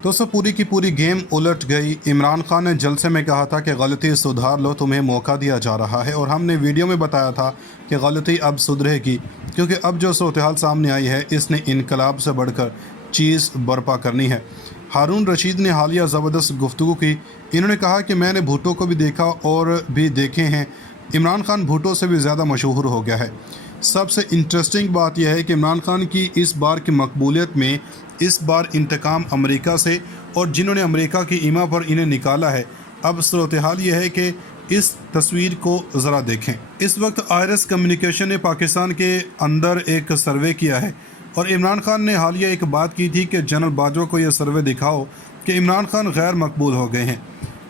तो सर पूरी की पूरी गेम उलट गई। इमरान खान ने जलसे में कहा था कि गलती सुधार लो, तुम्हें मौका दिया जा रहा है, और हमने वीडियो में बताया था कि गलती अब सुधरेगी क्योंकि अब जो सूरत हाल सामने आई है इसने इनकलाब से बढ़कर चीज़ बर्पा करनी है। हारून रशीद ने हालिया ज़बरदस्त गुफ्तगू की। इन्होंने कहा कि मैंने भुट्टो को भी देखा और भी देखे हैं, इमरान खान भुट्टो से भी ज़्यादा मशहूर हो गया है। सबसे इंटरेस्टिंग बात यह है कि इमरान खान की इस बार की मकबूलियत में इस बार इंतकाम अमेरिका से और जिन्होंने अमेरिका की ईमा पर इन्हें निकाला है। अब सूरत हाल ये है कि इस तस्वीर को ज़रा देखें। इस वक्त आयरस कम्युनिकेशन ने पाकिस्तान के अंदर एक सर्वे किया है और इमरान खान ने हालिया एक बात की थी कि जनरल बाजवा को यह सर्वे दिखाओ कि इमरान खान गैर मकबूल हो गए हैं,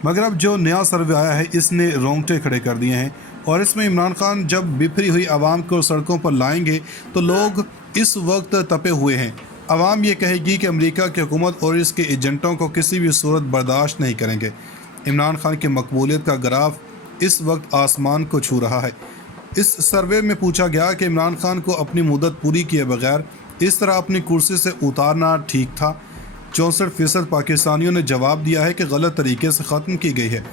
मगर अब जो नया सर्वे आया है इसने रोंगटे खड़े कर दिए हैं। और इसमें इमरान खान जब बिखरी हुई आवाम को सड़कों पर लाएंगे तो लोग इस वक्त तपे हुए हैं। आवाम ये कहेगी कि अमेरिका की हुकूमत और इसके एजेंटों को किसी भी सूरत बर्दाश्त नहीं करेंगे। इमरान खान की मकबूलियत का ग्राफ इस वक्त आसमान को छू रहा है। इस सर्वे में पूछा गया कि इमरान खान को अपनी मुद्दत पूरी किए बगैर इस तरह अपनी कुर्सी से उतारना ठीक था। 64% पाकिस्तानियों ने जवाब दिया है कि गलत तरीके से ख़त्म की गई है।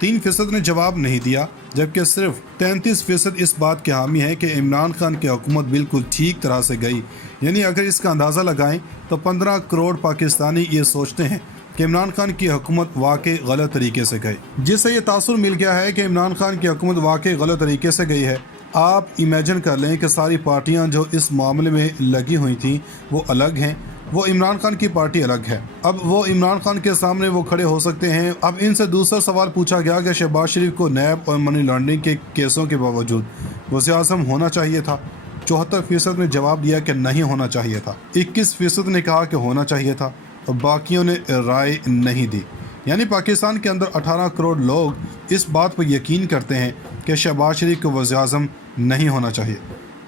3% ने जवाब नहीं दिया, जबकि सिर्फ 33% इस बात के हामी है कि इमरान खान की हुकूमत बिल्कुल ठीक तरह से गई। यानी अगर इसका अंदाज़ा लगाएं तो 15 करोड़ पाकिस्तानी ये सोचते हैं कि इमरान खान की हुकूमत वाकई गलत तरीके से गई, जिससे ये तासुर मिल गया है कि इमरान खान की हुकूमत वाकई गलत तरीके से गई है। आप इमेजिन कर लें कि सारी पार्टियां जो इस मामले में लगी हुई थी वो अलग हैं, वो इमरान खान की पार्टी अलग है। अब वो इमरान खान के सामने वो खड़े हो सकते हैं। अब इनसे दूसरा सवाल पूछा गया कि शहबाज शरीफ को नैब और मनी लॉन्ड्रिंग के केसों के बावजूद वज़ीर-ए-आज़म होना चाहिए था। 74% ने जवाब दिया कि नहीं होना चाहिए था। 21% ने कहा कि होना चाहिए था और बाकियों ने राय नहीं दी। यानी पाकिस्तान के अंदर 18 करोड़ लोग इस बात पर यकीन करते हैं कि शहबाज शरीफ को वज़ीर-ए-आज़म नहीं होना चाहिए।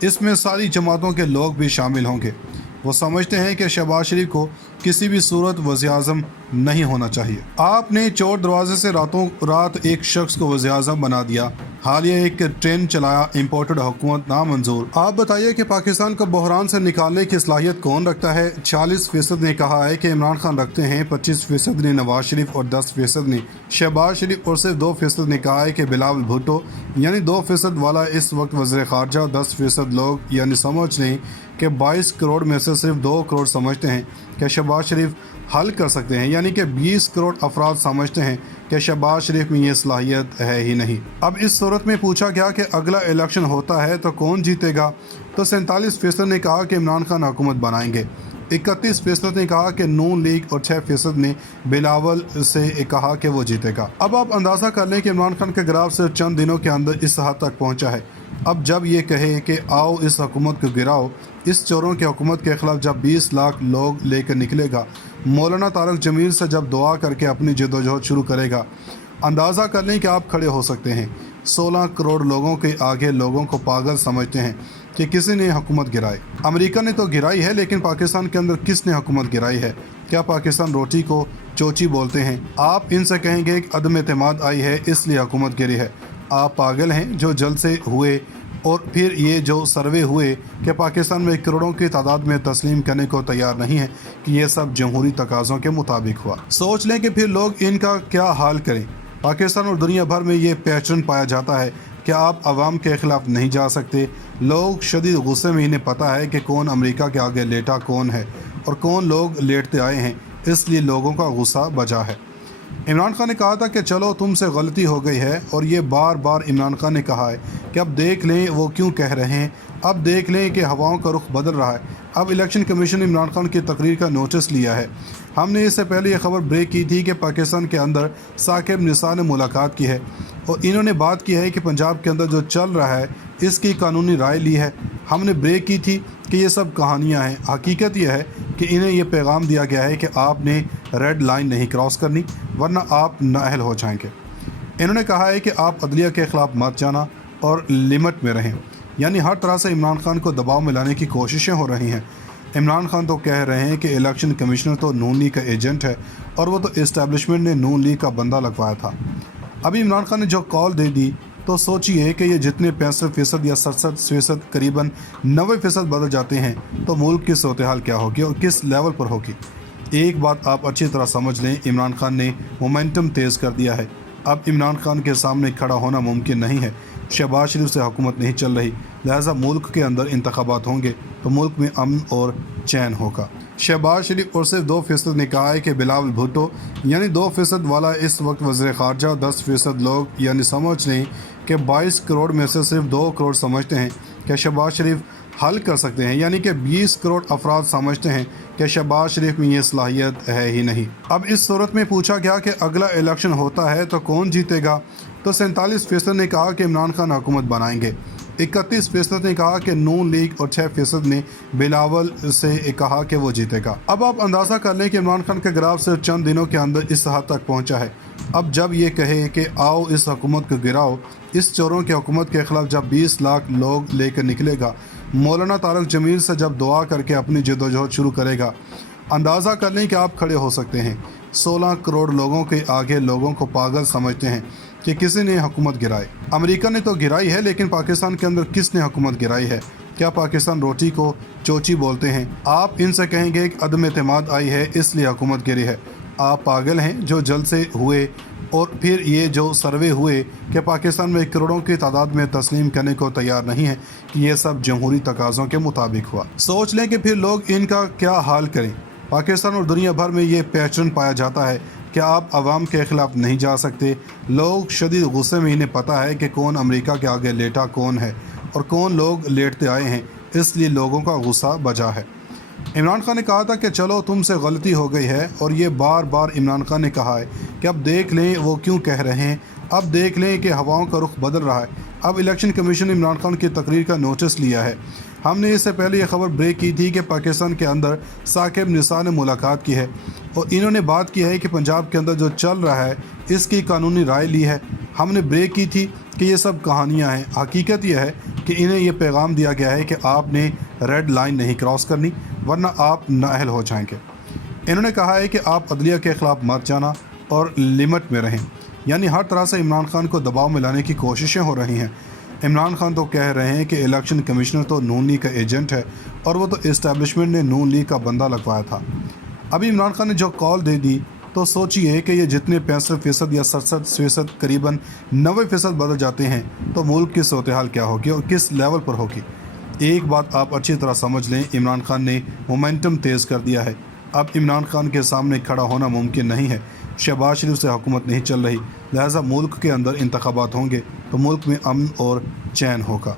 इसमें सारी जमातों के लोग भी शामिल होंगे। वो समझते हैं कि शहबाज शरीफ को किसी भी सूरत वज़ीर-ए-आज़म नहीं होना चाहिए। आपने चोर दरवाजे से रातों रात एक शख्स को वज़ीर-ए-आज़म बना दिया। हालिया एक ट्रेन चलाया, इम्पोर्टेड हुकूमत नामंजूर। आप बताइए कि पाकिस्तान को बहरान से निकालने की सलाहियत कौन रखता है? 40% ने कहा है कि इमरान खान रखते हैं, 25% ने नवाज शरीफ और 10% ने शहबाज शरीफ और सिर्फ 2% ने कहा है कि बिलावल भुट्टो। यानी 2% वाला इस वक्त वज़ीर ख़ारजा, 10% लोग यानी समझ लें कि 22 करोड़ में से सिर्फ 2 करोड़ समझते हैं कि शहबाज शरीफ हल कर सकते हैं। यानी कि 20 करोड़ अफराद समझते हैं कि शहबाज शरीफ में ये सलाहियत है ही नहीं। अब इस सूरत में पूछा गया कि अगला इलेक्शन होता है तो कौन जीतेगा, तो 47% ने कहा कि इमरान खान हुकूमत बनाएंगे। 31% ने कहा कि नून लीग और 6% ने बिलावल से कहा कि वो जीतेगा। अब आप अंदाज़ा कर लें कि इमरान खान के ग्राफ से चंद दिनों के अंदर इस हद तक पहुंचा है। अब जब ये कहे कि आओ इस हुकूमत को गिराओ, इस चोरों की हुकूमत के ख़िलाफ़ जब 20 लाख लोग लेकर निकलेगा, मौलाना तारक जमील से जब दुआ करके अपनी जदोजहद शुरू करेगा, अंदाज़ा कर लें कि आप खड़े हो सकते हैं। 16 करोड़ लोगों के आगे लोगों को पागल समझते हैं कि किसी ने हुकूमत गिराई। अमेरिका ने तो गिराई है, लेकिन पाकिस्तान के अंदर किसने हुकूमत गिराई है? क्या पाकिस्तान रोटी को चोची बोलते हैं? आप इनसे कहेंगे कि अदम एतमाद आई है इसलिए हुकूमत गिरी है। आप पागल हैं जो जल्द से हुए और फिर ये जो सर्वे हुए कि पाकिस्तान में करोड़ों की तादाद में तस्लीम करने को तैयार नहीं है कि ये सब जमहूरी तकाज़ों के मुताबिक हुआ। सोच लें कि फिर लोग इनका क्या हाल करें। पाकिस्तान और दुनिया भर में ये पैटर्न पाया जाता है कि आप आवाम के ख़िलाफ़ नहीं जा सकते। लोग शदीद गुस्से में, इन्हें पता है कि कौन अमेरिका के आगे लेटा कौन है और कौन लोग लेटते आए हैं, इसलिए लोगों का गुस्सा बजा है। इमरान खान ने कहा था कि चलो तुमसे गलती हो गई है, और ये बार बार इमरान खान ने कहा है कि अब देख लें वो क्यों कह रहे हैं, अब देख लें कि हवाओं का रुख बदल रहा है। अब इलेक्शन कमीशन ने इमरान खान की तकरीर का नोटिस लिया है। हमने इससे पहले ये खबर ब्रेक की थी कि पाकिस्तान के अंदर साकिब निसार ने मुलाकात की है और इन्होंने बात की है कि पंजाब के अंदर जो चल रहा है इसकी कानूनी राय ली है। हमने ब्रेक की थी कि ये सब कहानियाँ हैं। हकीकत यह है कि इन्हें यह पैगाम दिया गया है कि आपने रेड लाइन नहीं क्रॉस करनी, वरना आप नाअहल हो जाएंगे। इन्होंने कहा है कि आप अदलिया के ख़िलाफ़ मत जाना और लिमिट में रहें। यानी हर तरह से इमरान खान को दबाव में लाने की कोशिशें हो रही हैं। इमरान खान तो कह रहे हैं कि इलेक्शन कमिश्नर तो नून लीग का एजेंट है और वो तो इस्टेब्लिशमेंट ने नून लीग का बंदा लगवाया था। अभी इमरान खान ने जो कॉल दे दी तो सोचिए कि ये जितने 65% या 67% करीबन 90% बदल जाते हैं तो मुल्क की सूरत हाल क्या होगी और किस लेवल पर होगी। एक बात आप अच्छी तरह समझ लें, इमरान खान ने मोमेंटम तेज़ कर दिया है। अब इमरान खान के सामने खड़ा होना मुमकिन नहीं है। शहबाज शरीफ से हुकूमत नहीं चल रही, लिहाजा मुल्क के अंदर इंतखाबात होंगे तो मुल्क में अमन और चैन होगा। शहबाज शरीफ और सिर्फ 2% ने कहा है कि बिलावल भुट्टो यानी 2% वाला इस वक्त वज़ीर ख़ारजा, 10% लोग यानी समझ लें कि 22 करोड़ में से सिर्फ 2 करोड़ समझते हैं कि शहबाज शरीफ हल कर सकते हैं, यानी कि 20 करोड़ अफराद समझते हैं कि शहबाज शरीफ में ये सलाहियत है ही नहीं। अब इस सूरत में पूछा गया कि अगला इलेक्शन होता है तो कौन जीतेगा, तो 47% ने कहा कि इमरान खान हुकूमत बनाएंगे, 31% ने कहा कि नून लीग और 6% ने बिलावल से कहा कि वो जीतेगा। अब आप अंदाज़ा कर लें कि इमरान खान का ग्राफ सिर्फ चंद दिनों के अंदर इस हद तक पहुंचा है। अब जब ये कहे कि आओ इस हुकूमत को गिराओ, इस चोरों की हुकूमत के ख़िलाफ़ जब 20 लाख लोग लेकर निकलेगा, मौलाना तारक जमील से जब दुआ करके अपनी जदोजहद शुरू करेगा, अंदाज़ा कर लें कि आप खड़े हो सकते हैं। 16 करोड़ लोगों के आगे लोगों को पागल समझते हैं कि किसी ने हुकूमत गिराई। अमेरिका ने तो गिराई है, लेकिन पाकिस्तान के अंदर किसने हुकूमत गिराई है? क्या पाकिस्तान रोटी को चोची बोलते हैं? आप इनसे कहेंगे कि अदम एतमाद आई है इसलिए हुकूमत गिरी है। आप पागल हैं जो जलसे हुए और फिर ये जो सर्वे हुए कि पाकिस्तान में करोड़ों की तादाद में तस्लीम करने को तैयार नहीं है कि ये सब जमहूरी तकाज़ों के मुताबिक हुआ। सोच लें कि फिर लोग इनका क्या हाल करें। पाकिस्तान और दुनिया भर में ये पैटर्न पाया जाता है कि आप आवाम के ख़िलाफ़ नहीं जा सकते। लोग शदीद गुस्से में, इन्हें पता है कि कौन अमेरिका के आगे लेटा कौन है और कौन लोग लेटते आए हैं, इसलिए लोगों का गुस्सा बजा है। इमरान खान ने कहा था कि चलो तुमसे गलती हो गई है, और ये बार बार इमरान खान ने कहा है कि अब देख लें वो क्यों कह रहे हैं, अब देख लें कि हवाओं का रुख बदल रहा है। अब इलेक्शन कमीशन ने इमरान खान की तकरीर का नोटिस लिया है। हमने इससे पहले ये खबर ब्रेक की थी कि पाकिस्तान के अंदर साकिब निसार ने मुलाकात की है और इन्होंने बात की है कि पंजाब के अंदर जो चल रहा है इसकी कानूनी राय ली है। हमने ब्रेक की थी कि ये सब कहानियाँ हैं। हकीकत यह है कि इन्हें ये पैगाम दिया गया है कि आपने रेड लाइन नहीं क्रॉस करनी, वरना आप नाअहल हो जाएंगे। इन्होंने कहा है कि आप अदलिया के ख़िलाफ़ मत जाना और लिमिट में रहें, यानी हर तरह से इमरान खान को दबाव में लाने की कोशिशें हो रही हैं। इमरान खान तो कह रहे हैं कि इलेक्शन कमिश्नर तो नून लीग का एजेंट है और वो तो इस्टेब्लिशमेंट ने नून लीग का बंदा लगवाया था। अभी इमरान खान ने जो कॉल दे दी तो सोचिए कि ये जितने 65% या 67% करीबन 90% बदल जाते हैं तो मुल्क की सूरत हाल क्या होगी और किस लेवल पर होगी। एक बात आप अच्छी तरह समझ लें, इमरान खान ने मोमेंटम तेज़ कर दिया है। अब इमरान खान के सामने खड़ा होना मुमकिन नहीं है। शहबाज शरीफ से हुकूमत नहीं चल रही, लिहाजा मुल्क के अंदर इंतखाबात होंगे तो मुल्क में अमन और चैन होगा।